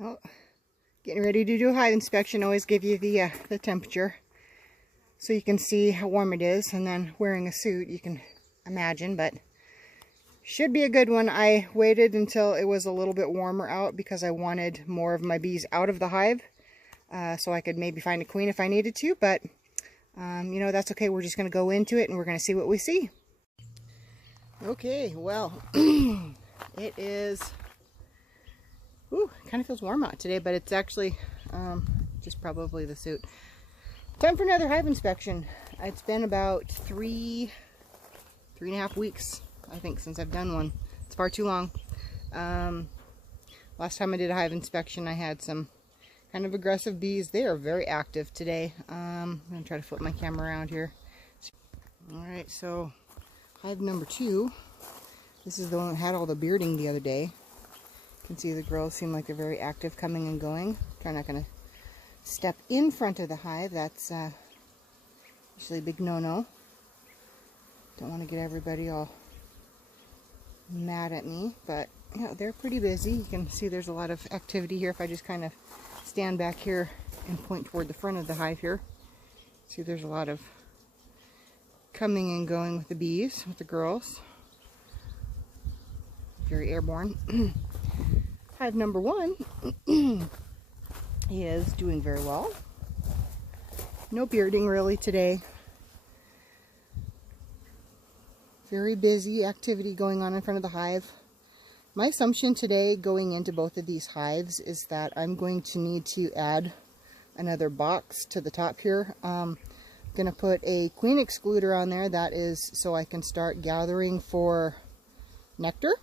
Well, getting ready to do a hive inspection. Always give you the temperature so you can see how warm it is, and then wearing a suit you can imagine, but should be a good one. I waited until it was a little bit warmer out because I wanted more of my bees out of the hive so I could maybe find a queen if I needed to, but you know, that's okay. We're just going to go into it and we're going to see what we see. Okay, well, it is, ooh, kind of feels warm out today, but it's actually just probably the suit. Time for another hive inspection. It's been about three and a half weeks, I think, since I've done one. It's far too long. Last time I did a hive inspection, I had some kind of aggressive bees. They are very active today. I'm going to try to flip my camera around here. Alright, so hive number 2. This is the one that had all the bearding the other day. You can see the girls seem like they're very active, coming and going. I'm not going to step in front of the hive. That's usually a big no-no. Don't want to get everybody all mad at me, but you know, they're pretty busy. You can see there's a lot of activity here. If I just kind of stand back here and point toward the front of the hive here, see there's a lot of coming and going with the bees, with the girls. Very airborne. Hive number 1 is doing very well. No bearding really today. Very busy activity going on in front of the hive. My assumption today going into both of these hives is that I'm going to need to add another box to the top here. I'm going to put a queen excluder on there. That is so I can start gathering for nectar.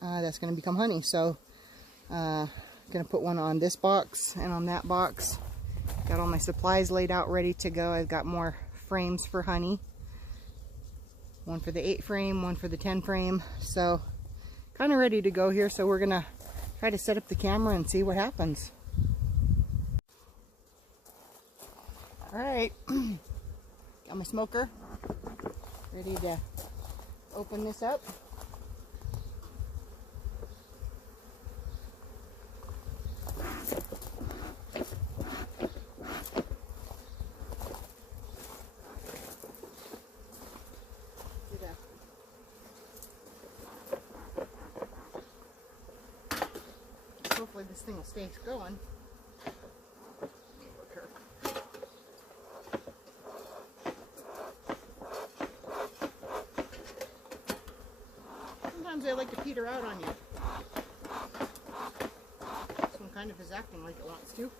That's going to become honey. So I'm going to put one on this box and on that box. Got all my supplies laid out ready to go. I've got more frames for honey. One for the 8 frame, one for the 10 frame. So kind of ready to go here. So we're going to try to set up the camera and see what happens. Alright, got my smoker ready to open this up. Hopefully this thing will stay going. Sometimes they like to peter out on you. This one kind of is acting like it wants to.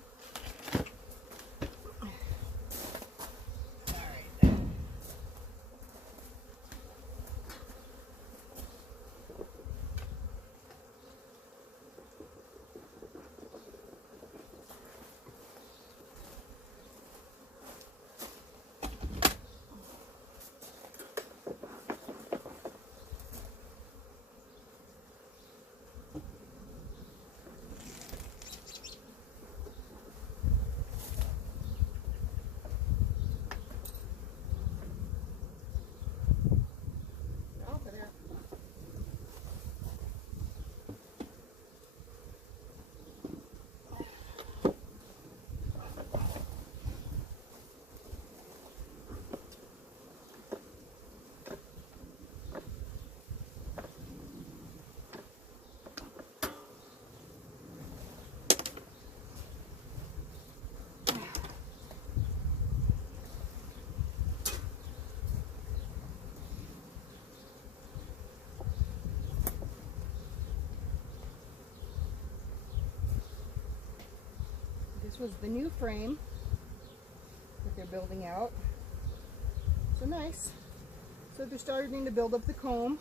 This was the new frame that they're building out. So nice. So they're starting to build up the comb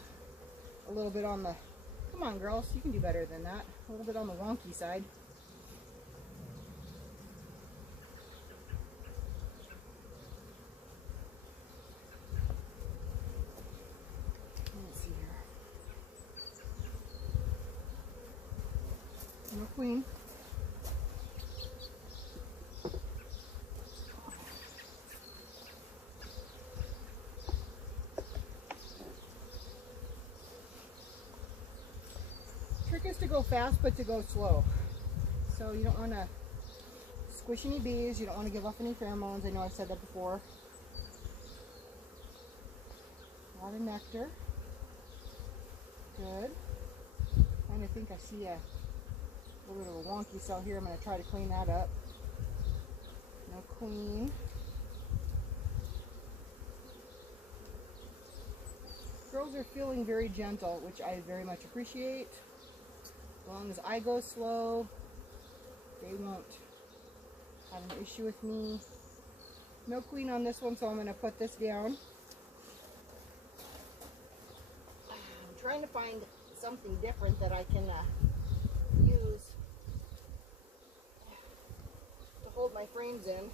a little bit on the, come on girls, you can do better than that. A little bit on the wonky side. Let's see here. No queen. Trick is to go fast, but to go slow. So you don't want to squish any bees. You don't want to give off any pheromones. I know I've said that before. A lot of nectar. Good. And I think I see a little bit of a wonky cell here. I'm going to try to clean that up. No queen. Girls are feeling very gentle, which I very much appreciate. As long as I go slow, they won't have an issue with me. No queen on this one, so I'm going to put this down. I'm trying to find something different that I can use to hold my frames in.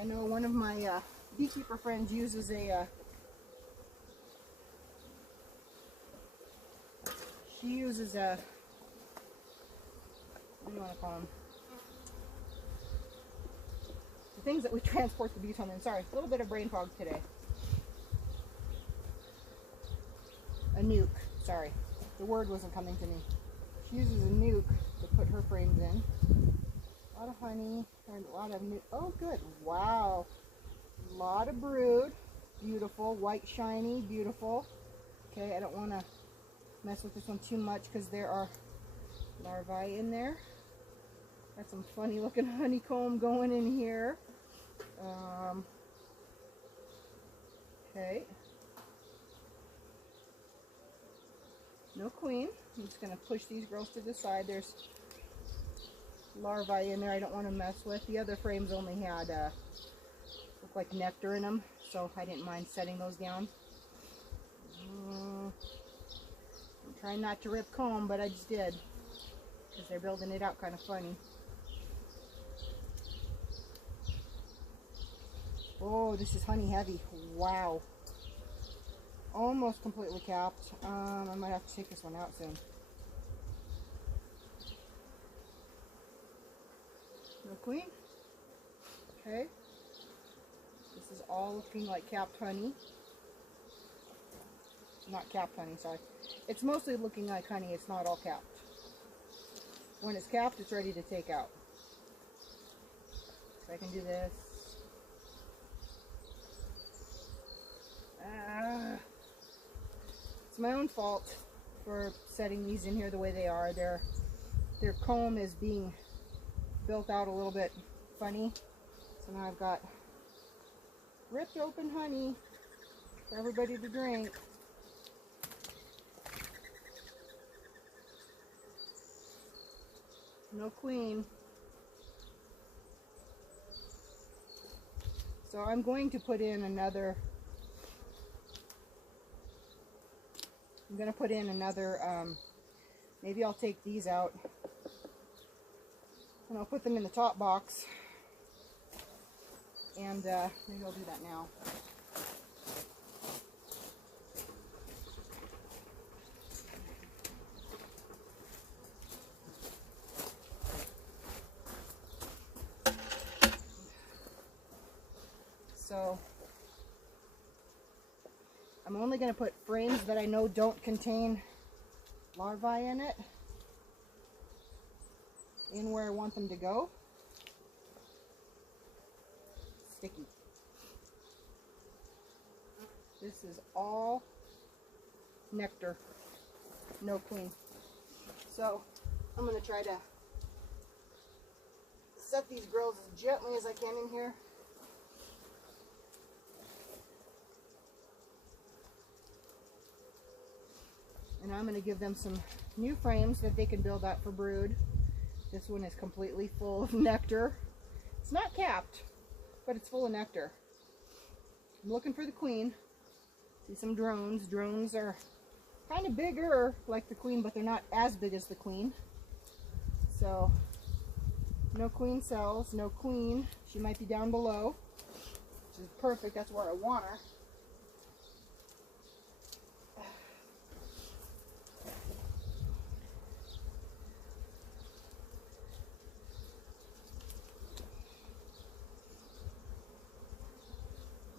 I know one of my beekeeper friends uses a what do you want to call them? The things that we transport the bees home in. Sorry, a little bit of brain fog today. A nuke, sorry. The word wasn't coming to me. She uses a nuke to put her frames in. A lot of honey, and a lot of new, oh good, wow. A lot of brood, beautiful, white shiny, beautiful. Okay, I don't want to mess with this one too much because there are larvae in there. Got some funny looking honeycomb going in here. Okay. No queen. I'm just going to push these girls to the side. There's larvae in there I don't want to mess with. The other frames only had look like nectar in them, so I didn't mind setting those down. I'm trying not to rip comb, but I just did because they're building it out kind of funny. Oh, this is honey heavy. Wow. Almost completely capped. I might have to take this one out soon. No queen. Okay. This is all looking like capped honey. Not capped honey, sorry. It's mostly looking like honey. It's not all capped. When it's capped, it's ready to take out. So I can do this. It's my own fault for setting these in here the way they are. Their comb is being built out a little bit funny. So now I've got ripped open honey for everybody to drink. No queen. So I'm going to put in another, maybe I'll take these out and I'll put them in the top box, and maybe I'll do that now. So I'm only going to put frames that I know don't contain larvae in it in where I want them to go. Sticky. This is all nectar, no queen. So I'm going to try to set these girls as gently as I can in here. And I'm going to give them some new frames that they can build out for brood. This one is completely full of nectar. It's not capped, but it's full of nectar. I'm looking for the queen. See some drones. Drones are kind of bigger like the queen, but they're not as big as the queen. So no queen cells, no queen. She might be down below, which is perfect. That's where I want her.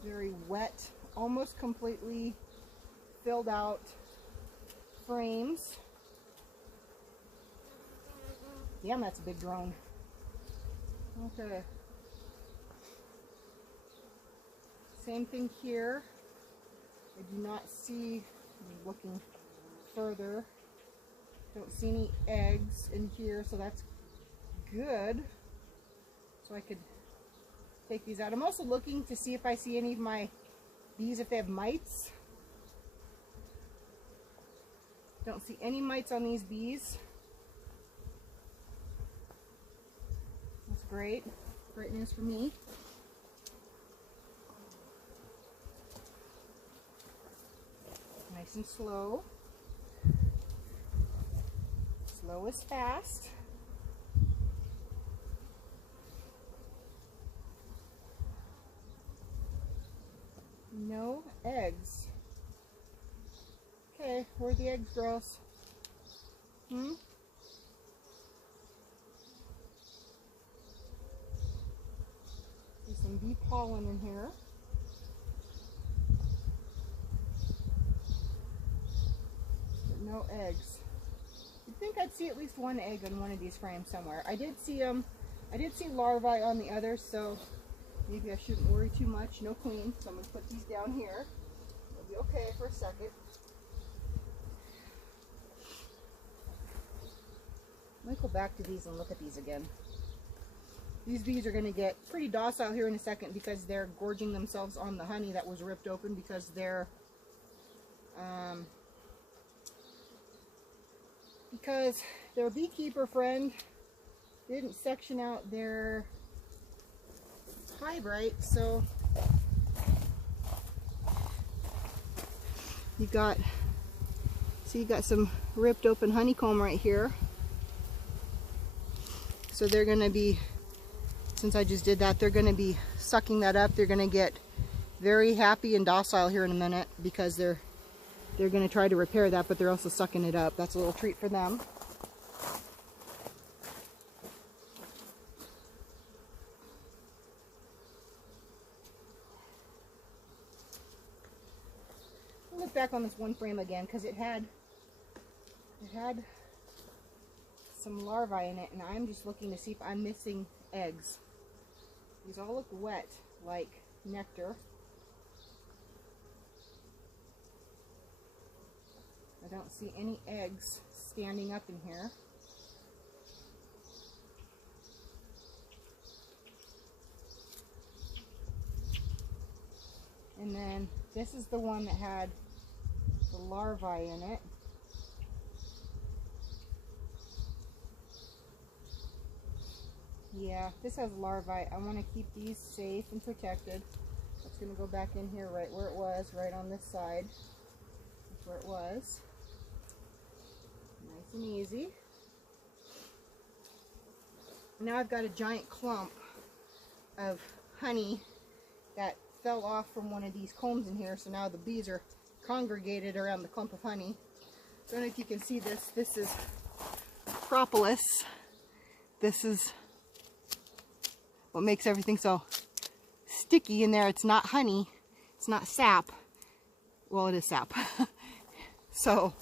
Very wet, almost completely filled out frames. Damn, that's a big drone. Okay. Same thing here. I do not see, I'm looking further, don't see any eggs in here, so that's good. So I could take these out. I'm also looking to see if I see any of my bees, if they have mites. Don't see any mites on these bees. That's great. Great news for me. Nice and slow. Slow is fast. No eggs. Okay, where are the eggs, girls? See some bee pollen in here. But no eggs. You'd think I'd see at least one egg on one of these frames somewhere. I did see larvae on the others, so maybe I shouldn't worry too much. No queen, so I'm going to put these down here. It'll be okay for a second. Let me go back to these and look at these again. These bees are going to get pretty docile here in a second because they're gorging themselves on the honey that was ripped open because their beekeeper friend didn't section out their hive right, so you got some ripped open honeycomb right here. So they're going to be, since I just did that, they're going to be sucking that up. They're going to get very happy and docile here in a minute because they're going to try to repair that, but they're also sucking it up. That's a little treat for them. I'll look back on this one frame again because it had some larvae in it, and I'm just looking to see if I'm missing eggs. These all look wet like nectar. I don't see any eggs standing up in here. And then this is the one that had the larvae in it. Yeah, this has larvae. I want to keep these safe and protected. It's going to go back in here right where it was, right on this side. That's where it was. Nice and easy. Now I've got a giant clump of honey that fell off from one of these combs in here, so now the bees are congregated around the clump of honey. I don't know if you can see this. This is propolis. This is what makes everything so sticky in there. It's not honey, it's not sap. Well, it is sap. So,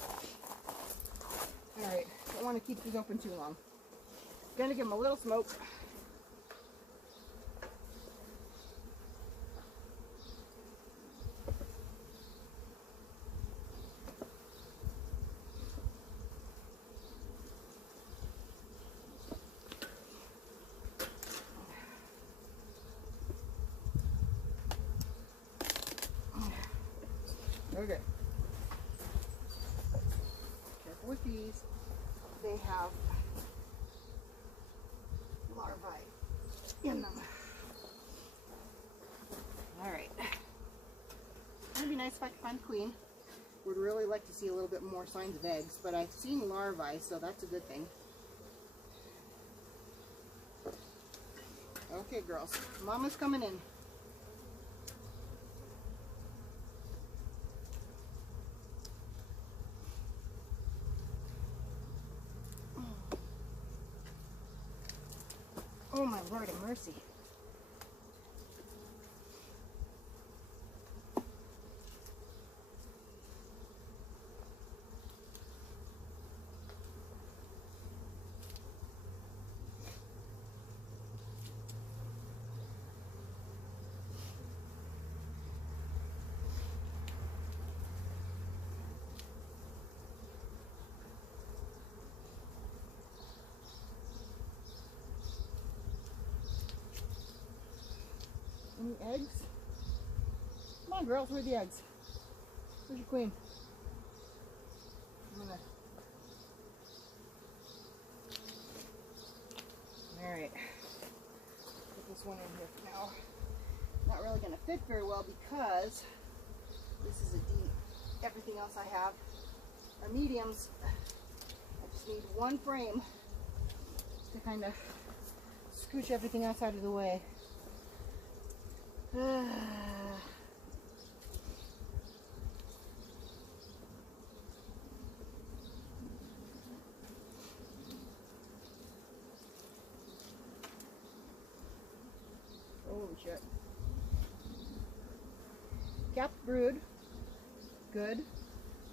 alright, don't want to keep these open too long. Gonna give them a little smoke. Okay. Careful with these. They have larvae in them. Alright. It'd be nice if I could find a queen. Would really like to see a little bit more signs of eggs, but I've seen larvae, so that's a good thing. Okay, girls. Mama's coming in. Oh my Lord of mercy. eggs? Come on, girls, where are the eggs? Where's your queen? Alright. Put this one in here for now. Not really going to fit very well because this is a deep. Everything else I have are mediums. I just need one frame to kind of scooch everything else out of the way. Holy shit. Capped brood, good.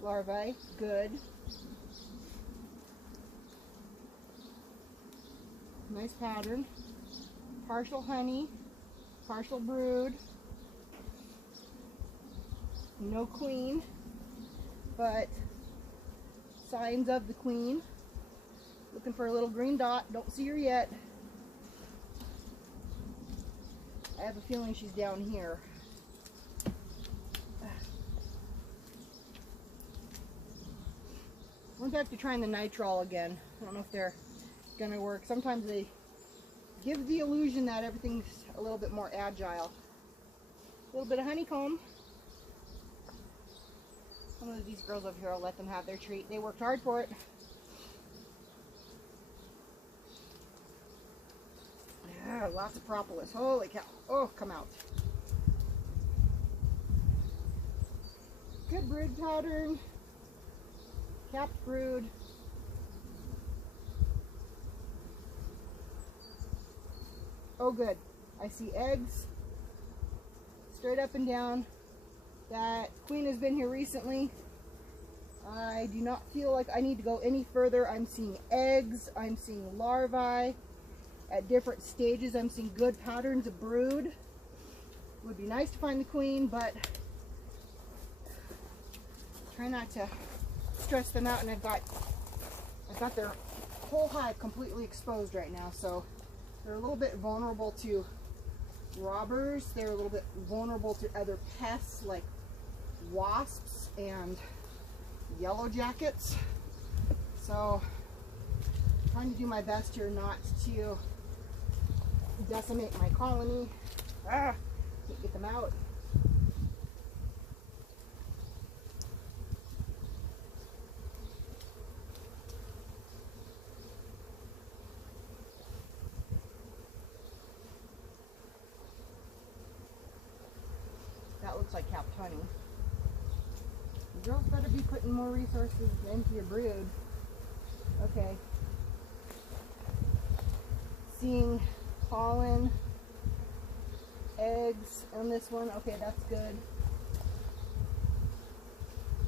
Larvae, good. Nice pattern. Partial honey, partial brood. No queen, but signs of the queen. Looking for a little green dot. Don't see her yet. I have a feeling she's down here. Went back to trying the nitrile again. I don't know if they're gonna work. Sometimes they give the illusion that everything's a little bit more agile. A little bit of honeycomb. Some of these girls over here, I'll let them have their treat. They worked hard for it. Yeah, lots of propolis. Holy cow. Oh, come out. Good brood pattern. Capped brood. Oh, good. I see eggs straight up and down. That queen has been here recently. I do not feel like I need to go any further. I'm seeing eggs. I'm seeing larvae at different stages. I'm seeing good patterns of brood. It would be nice to find the queen, but try not to stress them out. And I've got their whole hive completely exposed right now, so they're a little bit vulnerable to robbers. They're a little bit vulnerable to other pests like wasps and yellow jackets. So trying to do my best here not to decimate my colony. Can't get them out. That looks like capped honey. You girls better be putting more resources into your brood. Okay. Seeing pollen, eggs on this one. Okay, that's good.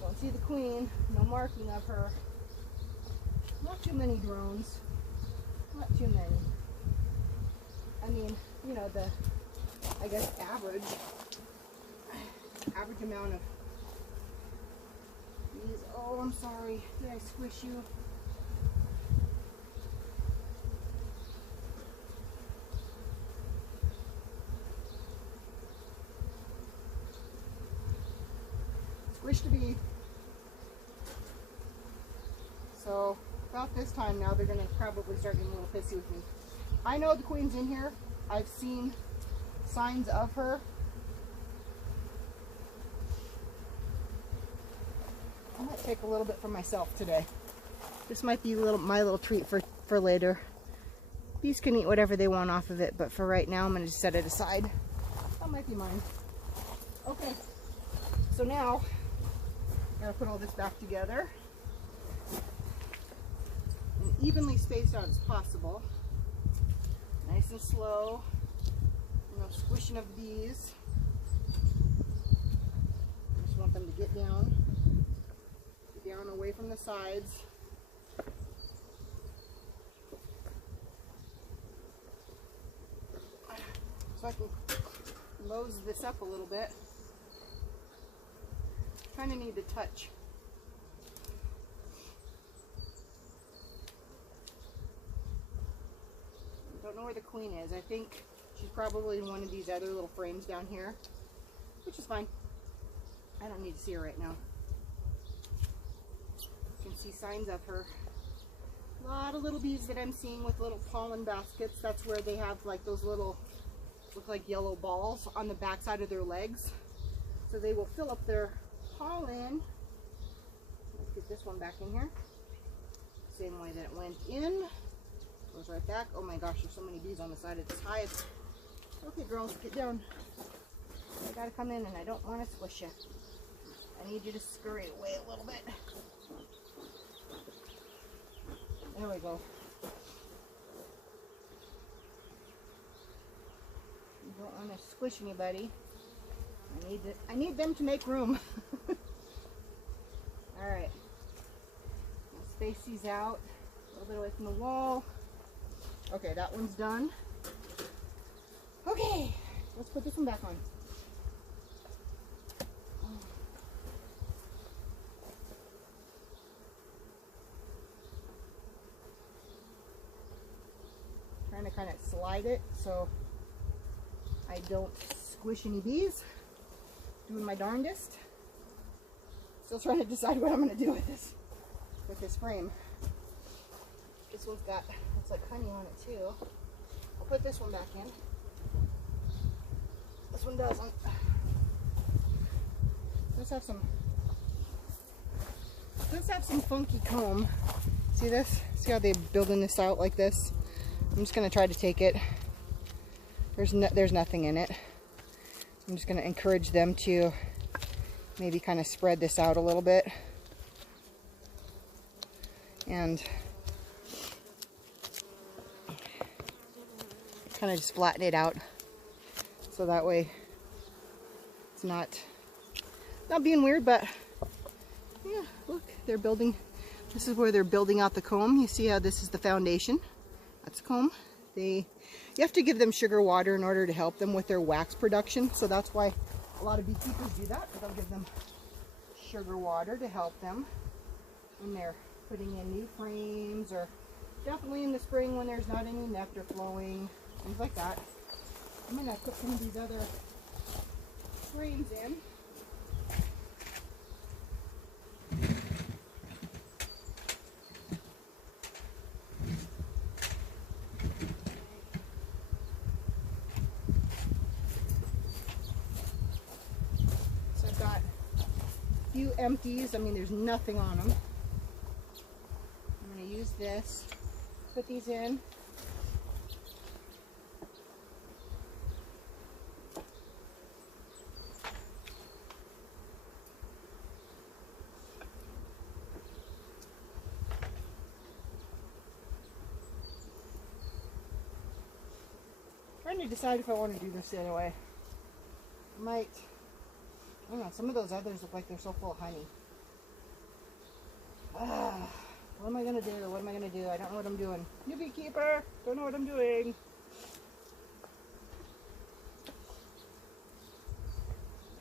Don't see the queen. No marking of her. Not too many drones. Not too many. I mean, you know, the, I guess, average amount of these. Oh, I'm sorry. Did I squish you? Squish to be. So about this time now, they're going to probably start getting a little pissy with me. I know the queen's in here. I've seen signs of her. I might take a little bit for myself today. This might be my little treat for later. Bees can eat whatever they want off of it, but for right now I'm going to just set it aside. That might be mine. Okay, so now I'm going to put all this back together and evenly spaced out as possible. Nice and slow. No squishing of these. I just want them to get down away from the sides. So I can close this up a little bit. Kind of need to touch. Don't know where the queen is. I think She's probably in one of these other little frames down here, which is fine. I don't need to see her right now. You can see signs of her. A lot of little bees that I'm seeing with little pollen baskets. That's where they have like those little, look like yellow balls on the back side of their legs. So they will fill up their pollen. Let's get this one back in here. Same way that it went in. Goes right back. Oh my gosh, there's so many bees on the side of this hive. Okay, girls, get down. I gotta come in and I don't want to squish you. I need you to scurry away a little bit. There we go. You don't want to squish anybody. I need them to make room. All right. I'll space these out a little bit away from the wall. Okay, that one's done. Okay, let's put this one back on. Trying to kind of slide it so I don't squish any bees. Doing my darndest. Still trying to decide what I'm going to do with this frame. This one's got, looks like honey on it too. I'll put this one back in. This one doesn't. Let's have some funky comb. See this? See how they're building this out like this? I'm just going to try to take it. There's nothing in it. I'm just going to encourage them to maybe kind of spread this out a little bit. And kind of just flatten it out. So that way it's not being weird, but yeah, look, they're building. This is where they're building out the comb. You see how this is the foundation. That's the comb. You have to give them sugar water in order to help them with their wax production. So that's why a lot of beekeepers do that. They'll give them sugar water to help them when they're putting in new frames, or definitely in the spring when there's not any nectar flowing, things like that. I'm going to put some of these other frames in. Few empties. I mean, there's nothing on them. I'm going to use this, put these in. Trying to decide if I want to do this the other way. I might. I don't know, some of those others look like they're so full of honey. What am I going to do? What am I going to do? I don't know what I'm doing. New beekeeper! Don't know what I'm doing. I'm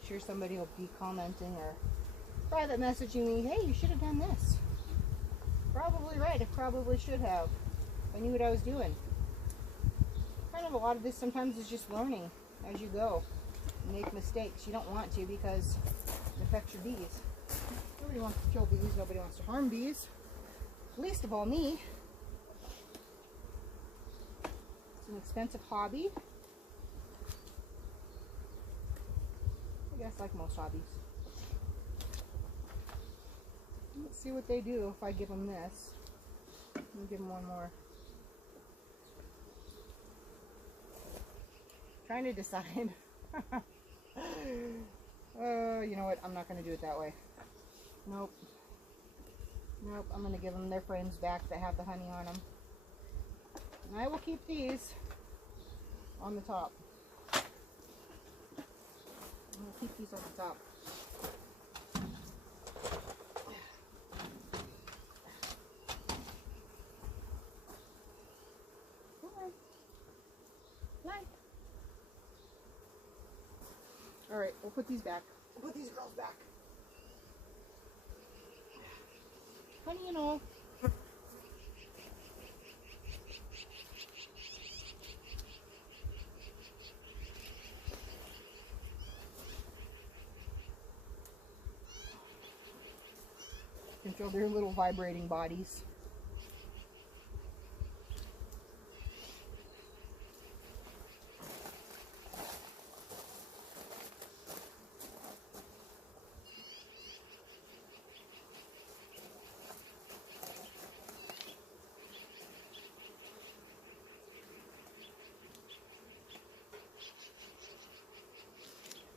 sure somebody will be commenting or private messaging me, hey, you should have done this. Probably right, I probably should have. I knew what I was doing. Kind of a lot of this sometimes is just learning as you go. Make mistakes. You don't want to because it affects your bees. Nobody wants to kill bees. Nobody wants to harm bees. Least of all me. It's an expensive hobby. I guess like most hobbies. Let's see what they do if I give them this. Let me give them one more. Trying to decide. You know what? I'm not going to do it that way. Nope. Nope. I'm going to give them their frames back that have the honey on them. And I will keep these on the top. I'm going to keep these on the top. Alright, we'll put these back. We'll put these girls back. Honey and all. can feel their little vibrating bodies.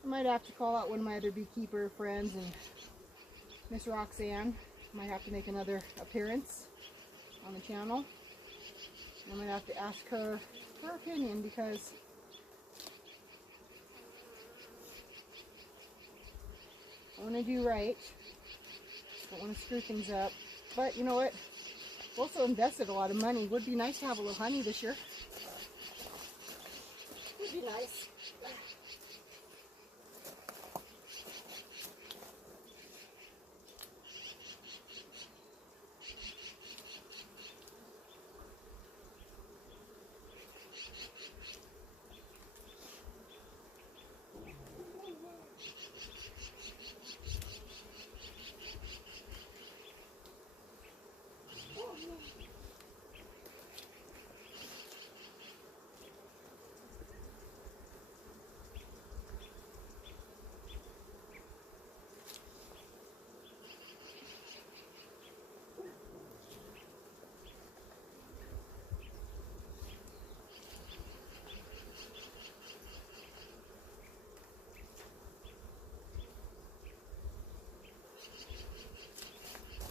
I might have to call out one of my other beekeeper friends, and Miss Roxanne might have to make another appearance on the channel. I might have to ask her her opinion, because I want to do right. Don't want to screw things up. But you know what? I've also invested a lot of money. Would be nice to have a little honey this year. Would be nice.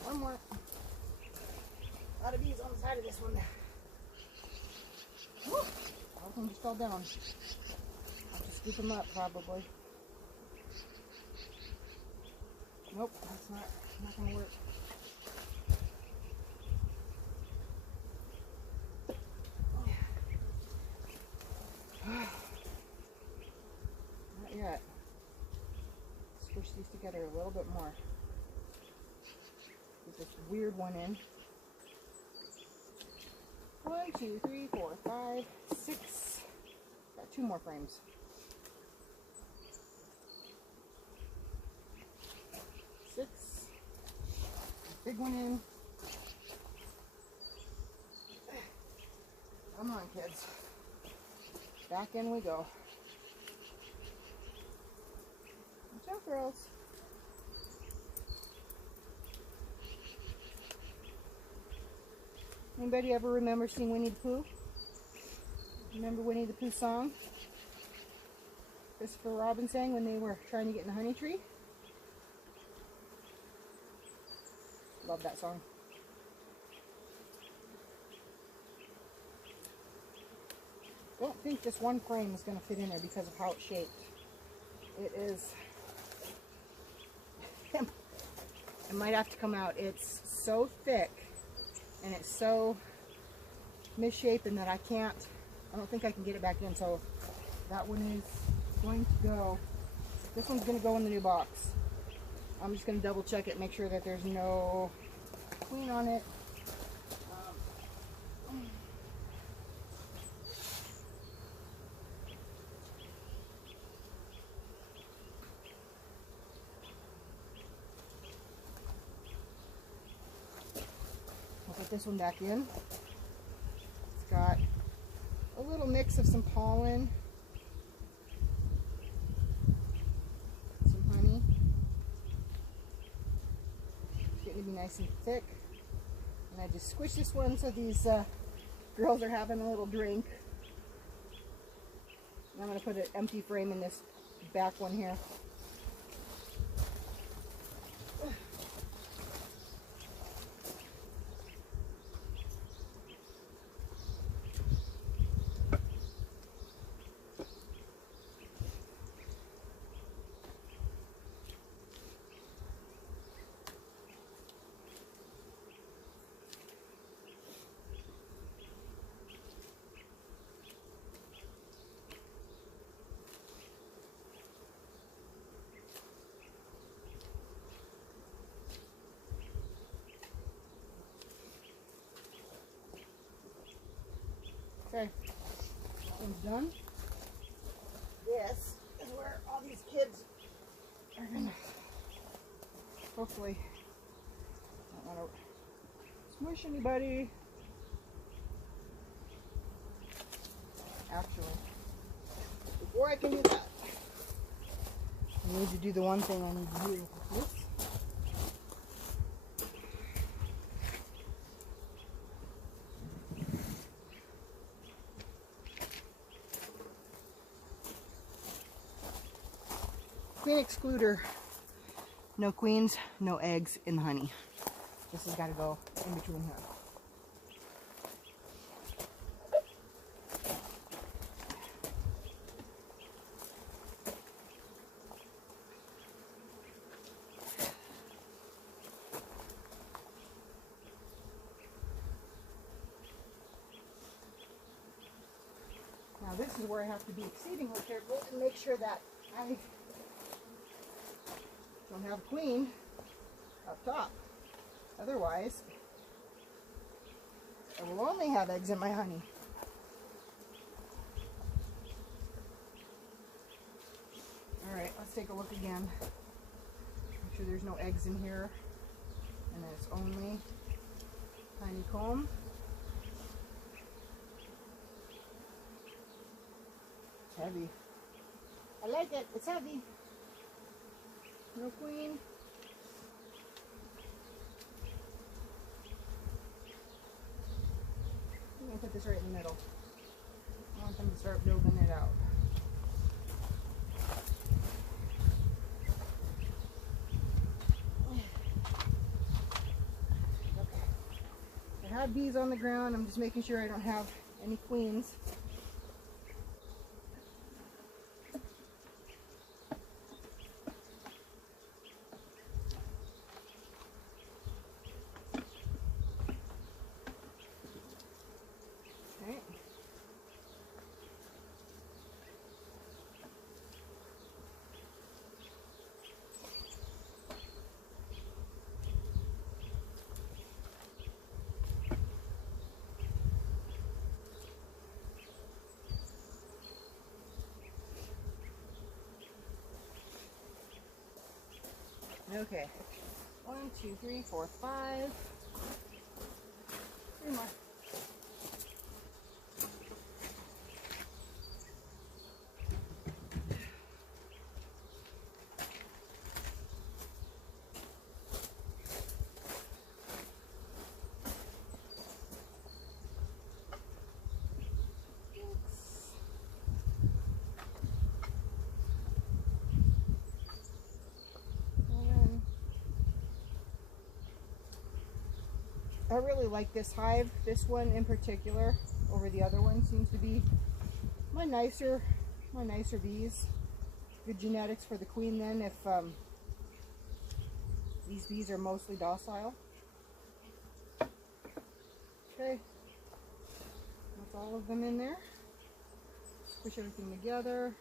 One more. A lot of bees on the side of this one. Woo! All of them just fell down. I'll have to scoop them up probably. Nope, that's not gonna work. Not yet. Squish these together a little bit more. Get this weird one in. 1, 2, 3, 4, 5, 6. Got 2 more frames. 6. Big one in. Come on, kids. Back in we go. Watch out, girls. Anybody ever remember seeing Winnie the Pooh? Remember Winnie the Pooh song? Christopher Robin sang when they were trying to get in the honey tree? Love that song. Don't think this one frame is going to fit in there because of how it's shaped. It is... it might have to come out. It's so thick and it's so misshapen that I don't think I can get it back in. So that one is going to go. This one's going to go in the new box. I'm just going to double check it, make sure that there's no queen on it. I'll put this one back in. It's got a little mix of some pollen, some honey. It's getting to be nice and thick. And I just squish this one so these girls are having a little drink. And I'm going to put an empty frame in this back one here. Okay, that one's done. This is where all these kids are gonna hopefully I don't smush anybody. Actually, before I can do that, I need to do the one thing I need to do. Oops. Queen excluder. No queens, no eggs in the honey. This has got to go in between here. Now this is where I have to be exceedingly careful and make sure that I don't have a queen up top. Otherwise, I will only have eggs in my honey. Alright, let's take a look again. Make sure there's no eggs in here. And it's only honeycomb. It's heavy. I like it. It's heavy. No queen. I'm going to put this right in the middle. I want them to start building it out. Okay. I have bees on the ground. I'm just making sure I don't have any queens. Okay. 1, 2, 3, 4, 5. 3 more. I really like this hive. This one in particular over the other one seems to be my nicer bees. Good genetics for the queen then if these bees are mostly docile. Okay, that's all of them in there. Squish everything together.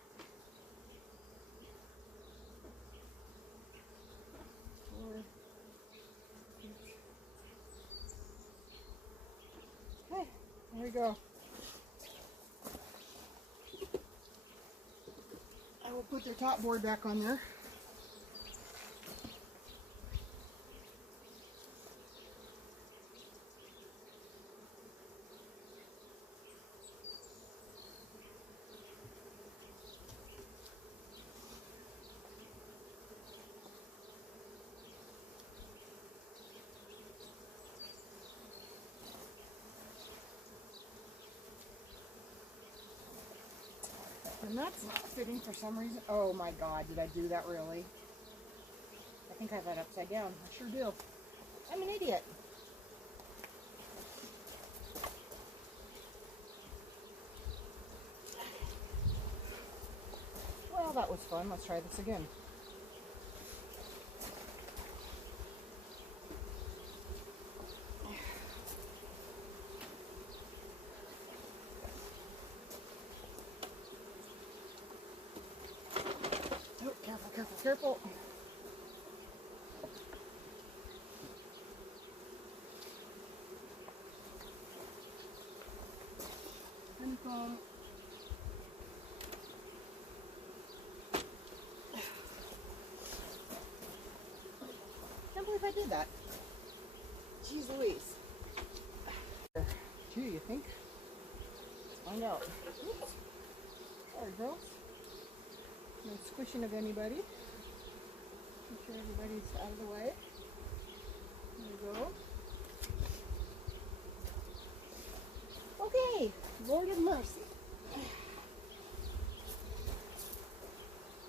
Okay, there we go. I will put their top board back on there. And that's not fitting for some reason. Oh my God, did I do that really? I think I have that upside down. I sure do. I'm an idiot. Well, that was fun. Let's try this again. Oh, careful, careful, careful. Honeycomb. Can't believe I did that. Jeez Louise. Two, you think? Let's find out. Oops. Sorry, girls. No squishing of anybody. Make sure everybody's out of the way. There we go. Okay, Lord of mercy.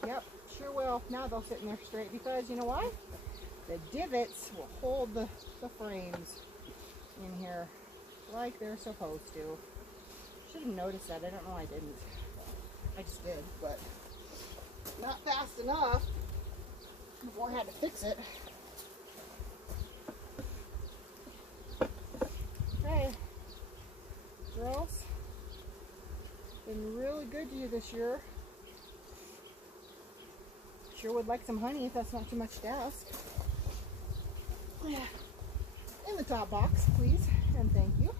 Yep, sure will. Now they'll sit in there straight because you know why? The divots will hold the frames in here like they're supposed to. Should have noticed that. I don't know why I didn't. I just did, but not fast enough before I had to fix it. Okay, girls, been really good to you this year. Sure would like some honey if that's not too much to ask. In the top box, please, and thank you.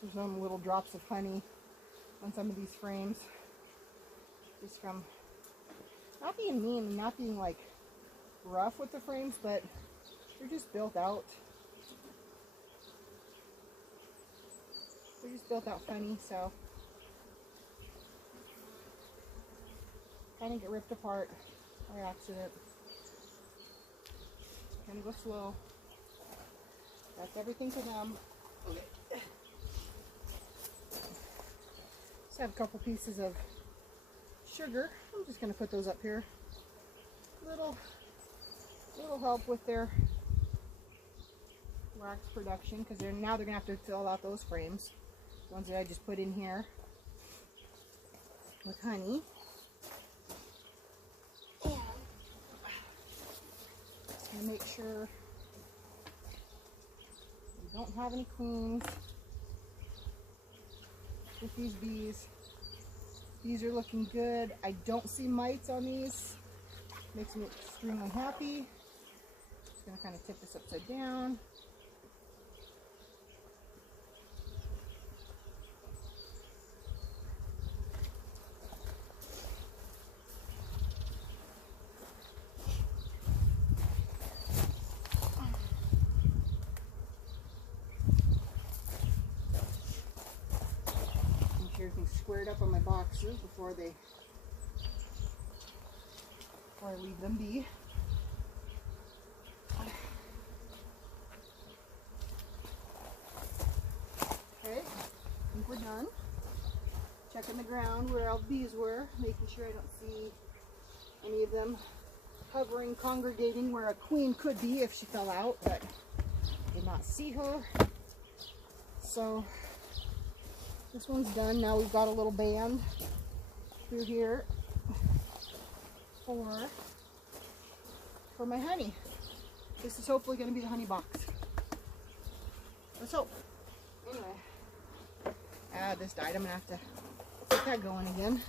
So some little drops of honey on some of these frames, just from not being mean and not being like rough with the frames, but they're just built out. They're just built out funny, so kind of get ripped apart by accident. Kind of go slow. That's everything to them. Okay. Just have a couple pieces of sugar. I'm just going to put those up here. Little help with their wax production, because now they're going to have to fill out those frames. The ones that I just put in here with honey. And just going to make sure we don't have any queens with these bees. These are looking good. I don't see mites on these. Makes me extremely happy. Just gonna kind of tip this upside down. Everything's squared up on my boxes before I leave them be. Okay, I think we're done. Checking the ground where all the bees were, making sure I don't see any of them hovering, congregating where a queen could be if she fell out, but did not see her. So this one's done. Now we've got a little band through here for my honey. This is hopefully going to be the honey box. Let's hope. Anyway, this died. I'm going to have to get that going again.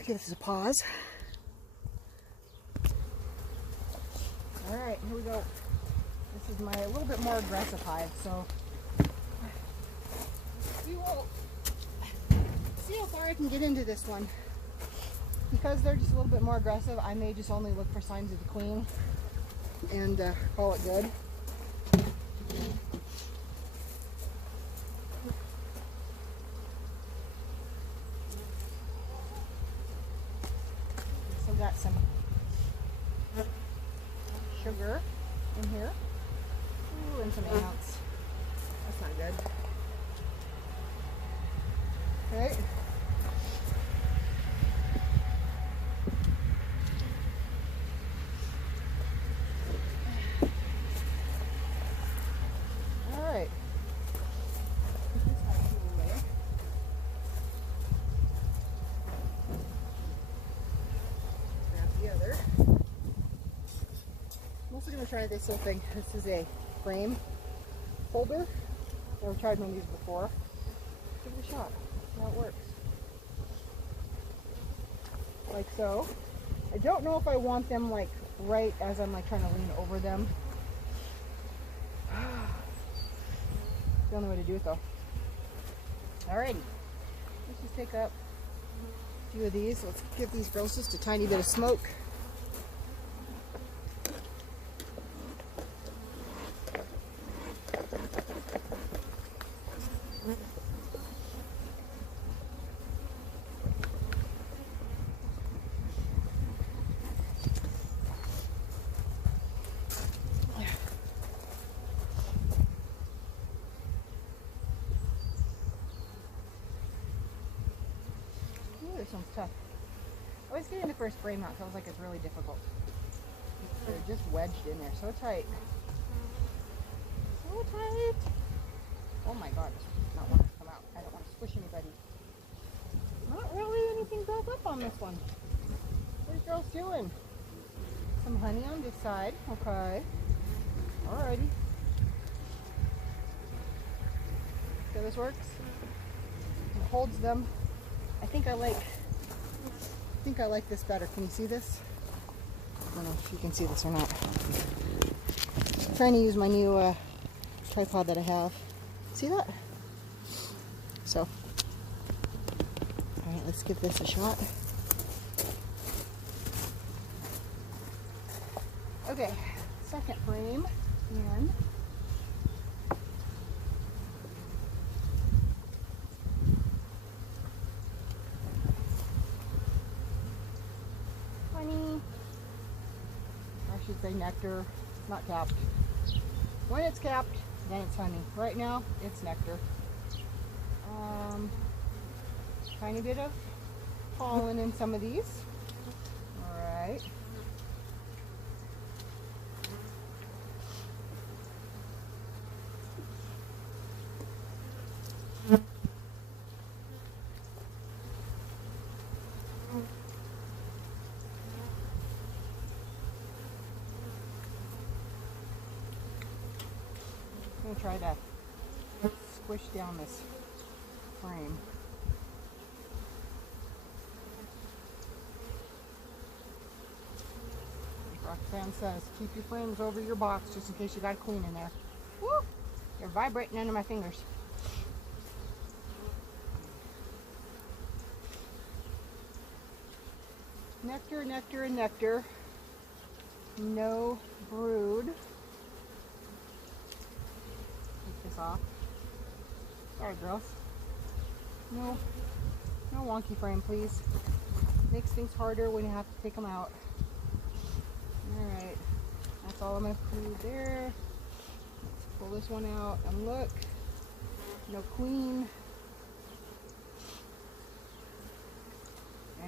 Okay, this is a pause. Alright, here we go. This is my a little bit more aggressive hive, so we will see how far I can get into this one. Because they're just a little bit more aggressive, I may just only look for signs of the queen and call it good. Still got some sugar in here. Ooh, and some ants. That's not good. Okay. Alright. Grab the other. I'm also going to try this little thing. This is a frame holder. I've tried one of these before. Give it a shot. See how it works. like so. I don't know if I want them like right as I'm like trying to lean over them. The only way to do it though. Alrighty, let's just take up a few of these. Let's give these girls just a tiny bit of smoke. Ooh, this one's tough. I always getting the first frame out feels like it's really difficult. They're just wedged in there so tight. So tight. Oh my god, this does not want to come out. I don't want to squish anybody. Not really anything built up on this one. What are you girls doing? Some honey on this side. Okay. Alrighty. So this works. It holds them. I think I like this better. Can you see this? I don't know if you can see this or not. I'm trying to use my new tripod that I have. See that? So, alright, let's give this a shot. Okay, second frame in. Honey. I should say nectar, not capped. When it's capped, then it's honey. Right now, it's nectar. Tiny bit of pollen in some of these. Alright. I'm going to try to squish down this frame. Roxanne says, keep your frames over your box just in case you got a queen in there. Woo! They're vibrating under my fingers. Nectar, nectar, and nectar. No brood. Take this off. Sorry, girls. No wonky frame, please. Makes things harder when you have to take them out. Alright, that's all I'm going to do there. Let's pull this one out and look. No queen.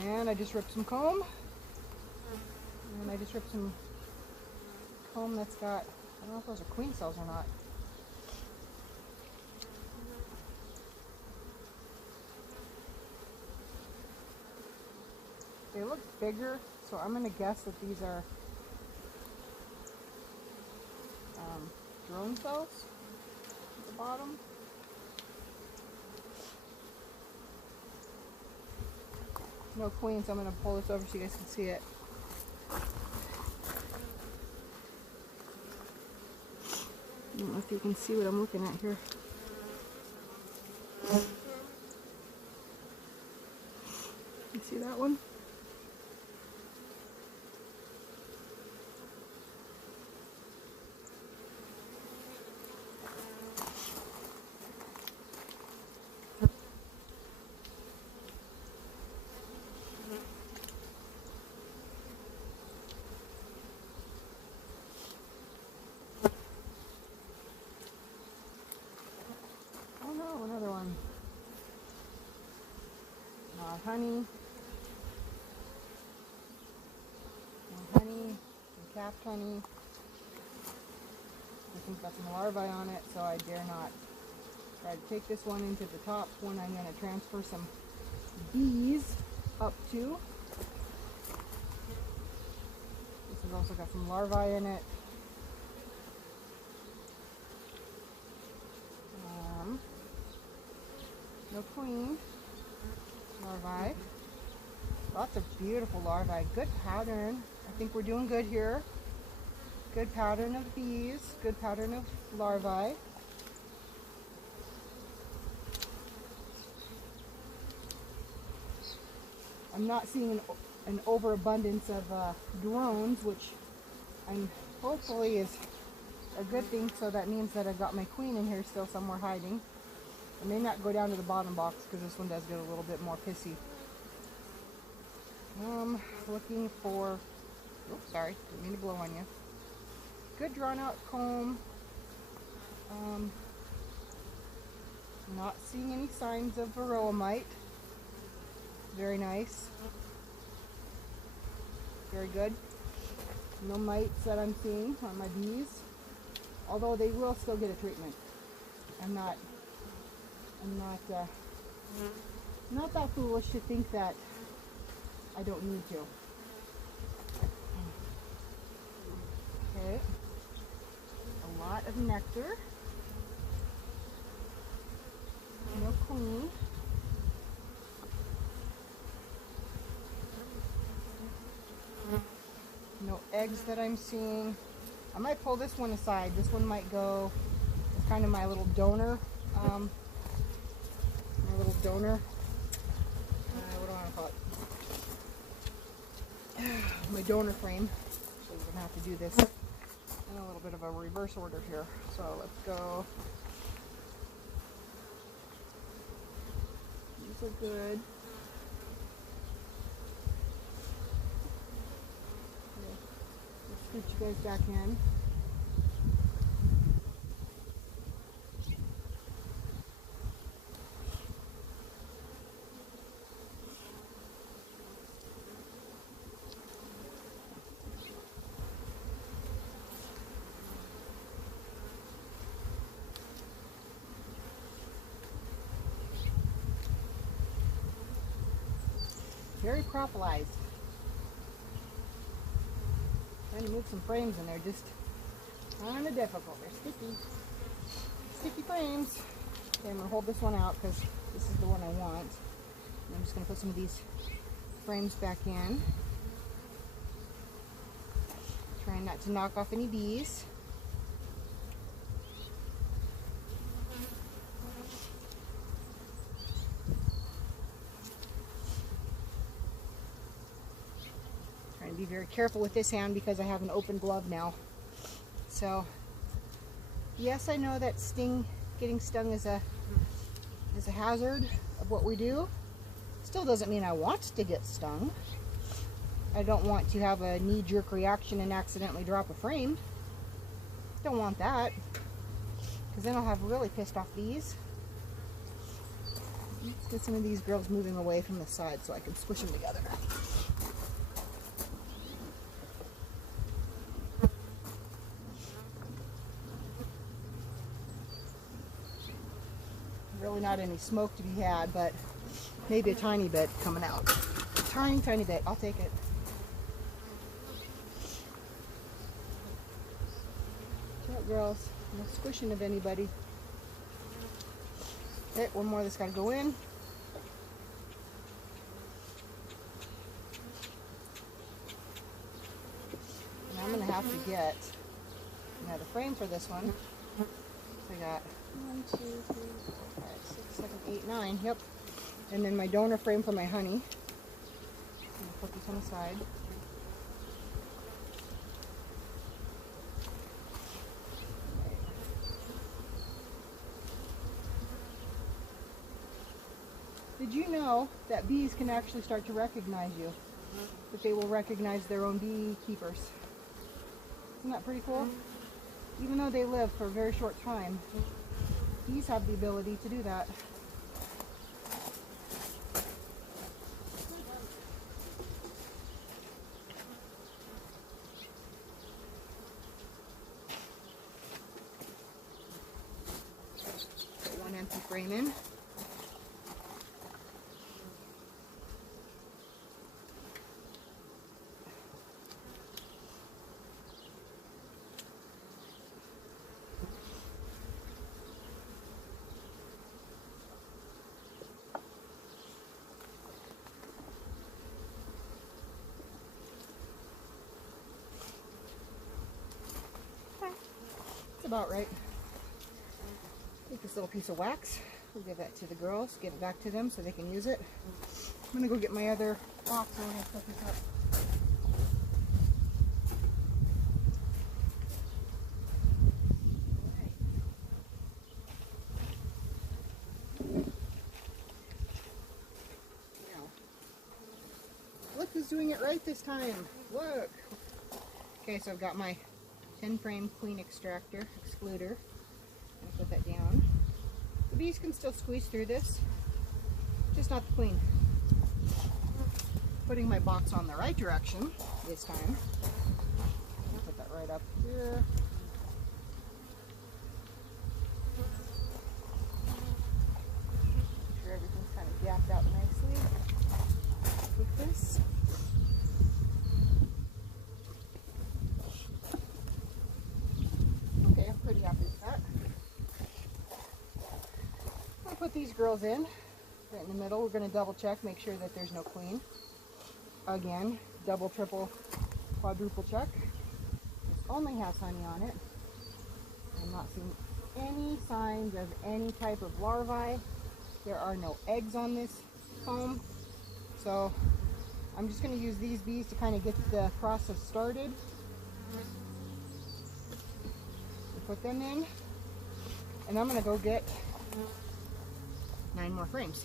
And I just ripped some comb. And I just ripped some comb that's got, I don't know if those are queen cells or not. They look bigger, so I'm going to guess that these are drone cells at the bottom. No queen, so I'm going to pull this over so you guys can see it. I don't know if you can see what I'm looking at here. You see that one? Another one. Honey. Honey. Some capped honey. I think that's some larvae on it, so I dare not try to take this one into the top one. I'm going to transfer some bees up to. This has also got some larvae in it. No queen. Larvae. Lots of beautiful larvae. Good pattern. I think we're doing good here. Good pattern of bees. Good pattern of larvae. I'm not seeing an overabundance of drones, which hopefully is a good thing. So that means that I've got my queen in here still somewhere hiding. I may not go down to the bottom box because this one does get a little bit more pissy. Looking for, oops, sorry, didn't mean to blow on you. Good drawn out comb. Not seeing any signs of varroa mite. Very nice. Very good. No mites that I'm seeing on my bees. Although they will still get a treatment. I'm not that foolish to think that I don't need to. Okay. A lot of nectar. No queen. No eggs that I'm seeing. I might pull this one aside. This one might go, it's kind of my little donor. What do I want to call it? My donor frame. So we're going to have to do this in a little bit of a reverse order here. So let's go. These are good. Let's scoot you guys back in. Very propolised. Trying to move some frames in there, just kind of difficult. They're sticky. Sticky frames. Okay, I'm going to hold this one out because this is the one I want. And I'm just going to put some of these frames back in. Trying not to knock off any bees. Be very careful with this hand because I have an open glove now. So yes, I know that getting stung is a hazard of what we do. Still doesn't mean I want to get stung. I don't want to have a knee-jerk reaction and accidentally drop a frame. Don't want that, because then I'll have really pissed off bees. Let's get some of these girls moving away from the side so I can squish them together. Really not any smoke to be had, but maybe a tiny bit coming out. Tiny bit. I'll take it. Watch out, girls. No squishing of anybody. Okay, one more that's got to go in. And I'm going to have to get another frame for this one. So I got 1, 2, 3, 4, 5, 6, 7, 8, 9. Yep. And then my donor frame for my honey. I'm going to put this on the side. Did you know that bees can actually start to recognize you? That they will recognize their own beekeepers. Isn't that pretty cool? Even though they live for a very short time, bees have the ability to do that. Put one empty frame in. about right. Take this little piece of wax. We'll give that to the girls, give it back to them so they can use it. I'm gonna go get my other box and we're gonna put this up. Look who's doing it right this time. Look. Okay, so I've got my 10 frame queen extractor, excluder. I'm gonna put that down. The bees can still squeeze through this, just not the queen. Putting my box on the right direction this time. Put that right up here. Make sure everything's kind of gapped out nicely with this. Okay, I'm pretty happy with that. I'll put these girls in right in the middle. We're going to double check, make sure that there's no queen. Again, double, triple, quadruple check. This only has honey on it. I'm not seeing any signs of any type of larvae. There are no eggs on this comb. So I'm just going to use these bees to kind of get the process started. Put them in, and I'm going to go get 9 more frames.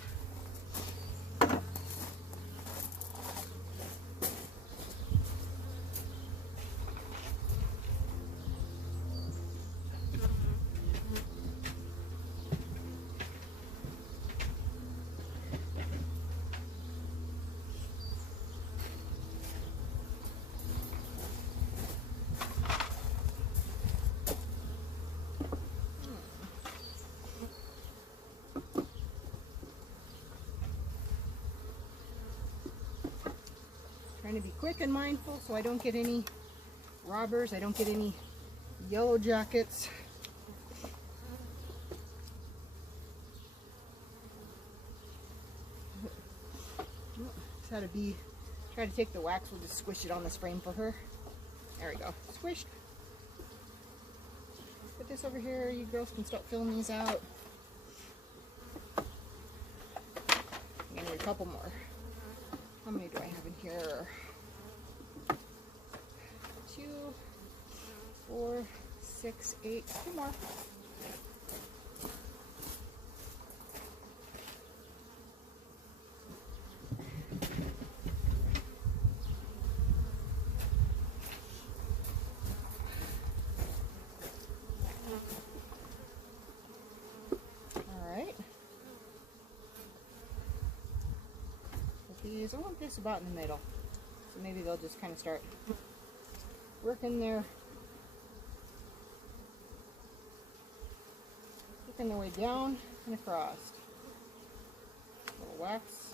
Trying to be quick and mindful so I don't get any robbers, I don't get any yellow jackets. Just had a bee try to take the wax, we'll just squish it on this frame for her. There we go, squished. Put this over here, you girls can start filling these out. I'm gonna need a couple more. How many do I have in here? 2, 4, 6, 8, 2 more. I want this about in the middle, so maybe they'll just kind of start working their way down and across. A little wax.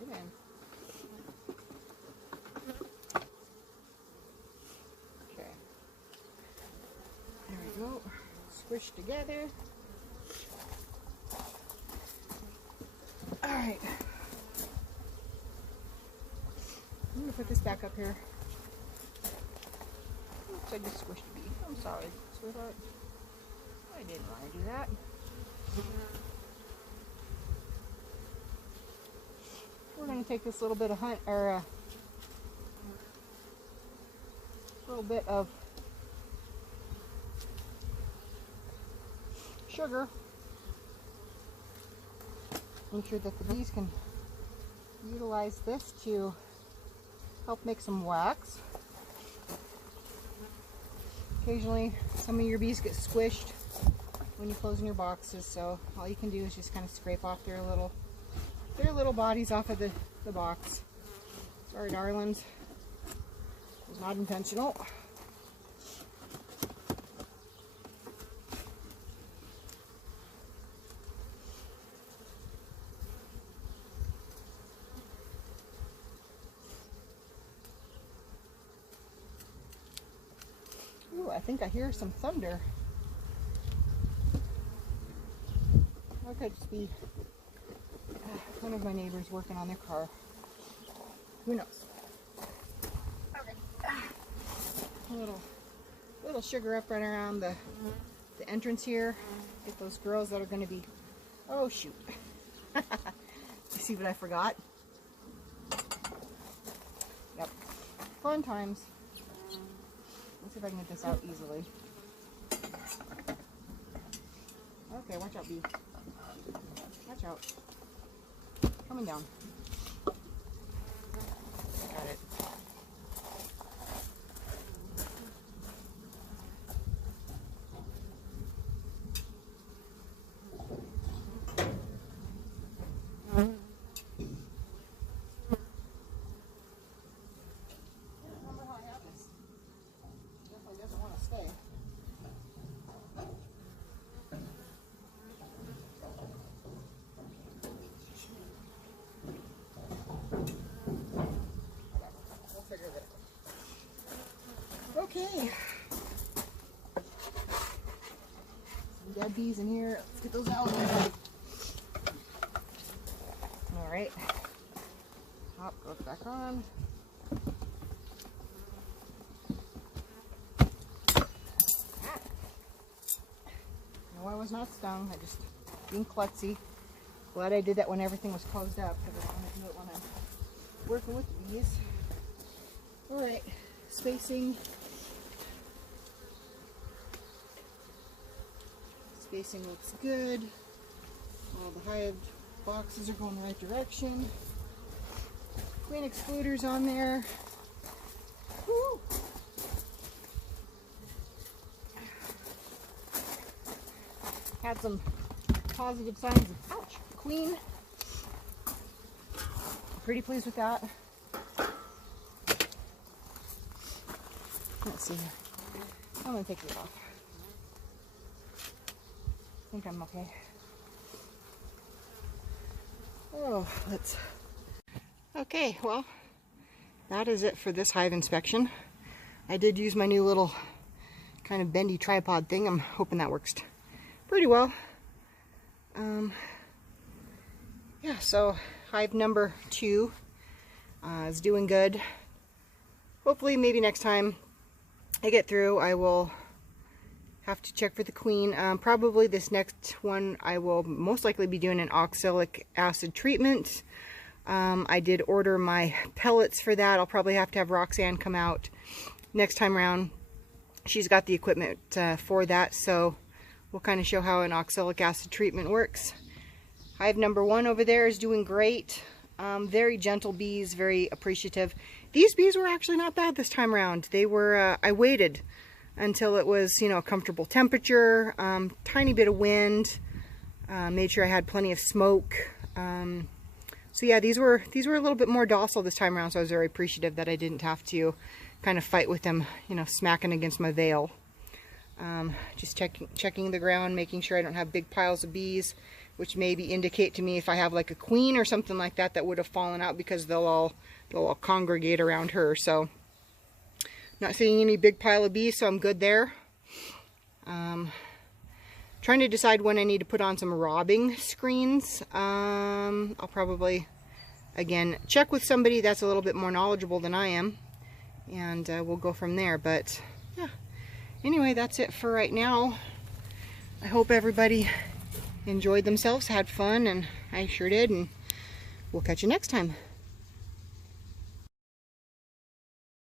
Good man. Okay. There we go. Squish together. Alright, I'm going to put this back up here. Oops, I just squished a bee. I'm sorry, sweetheart. I didn't want to do that. We're going to take this little bit of little bit of sugar. Make sure that the bees can utilize this to help make some wax. Occasionally, some of your bees get squished when you're closing your boxes, so all you can do is just kind of scrape off their little bodies off of the box. Sorry, darlings. It was not intentional. Ooh, I think I hear some thunder. That could just be one of my neighbors working on their car. Who knows? little sugar up right around the entrance here. Get those girls that are going to be, oh shoot. You see what I forgot? Yep. Fun times. Let's see if I can get this out easily. Okay, watch out, bee. Watch out. Coming down. Got it. Okay. Some dead bees in here. Let's get those out. Alright. Top goes back on. No, I was not stung. I just being klutzy. Glad I did that when everything was closed up, because I don't want to do it when I'm working with bees. Alright. Spacing. Spacing looks good. All the hive boxes are going the right direction. Queen excluders on there. Woo! Had some positive signs of, ouch, queen. Pretty pleased with that. Let's see here. I'm going to take these off. I think I'm okay. Oh, let's... Okay, well, that is it for this hive inspection. I did use my new little kind of bendy tripod thing. I'm hoping that works pretty well. Yeah, so hive number 2 is doing good. Hopefully, maybe next time I get through, I will have to check for the queen. Probably this next one, I will most likely be doing an oxalic acid treatment. I did order my pellets for that. I'll probably have to have Roxanne come out next time around. She's got the equipment for that, so we'll kind of show how an oxalic acid treatment works. Hive number 1 over there is doing great. Very gentle bees, very appreciative. These bees were actually not bad this time around. They were, I waited until it was, you know, a comfortable temperature, tiny bit of wind, made sure I had plenty of smoke. So yeah, these were a little bit more docile this time around, so I was very appreciative that I didn't have to kind of fight with them, you know, smacking against my veil. Just checking the ground, making sure I don't have big piles of bees, which maybe indicate to me if I have like a queen or something like that that would have fallen out, because they'll all congregate around her. So not seeing any big pile of bees, so I'm good there. Trying to decide when I need to put on some robbing screens. I'll probably, again, check with somebody that's a little bit more knowledgeable than I am, and we'll go from there. But yeah, anyway, that's it for right now. I hope everybody enjoyed themselves, had fun, and I sure did, and we'll catch you next time.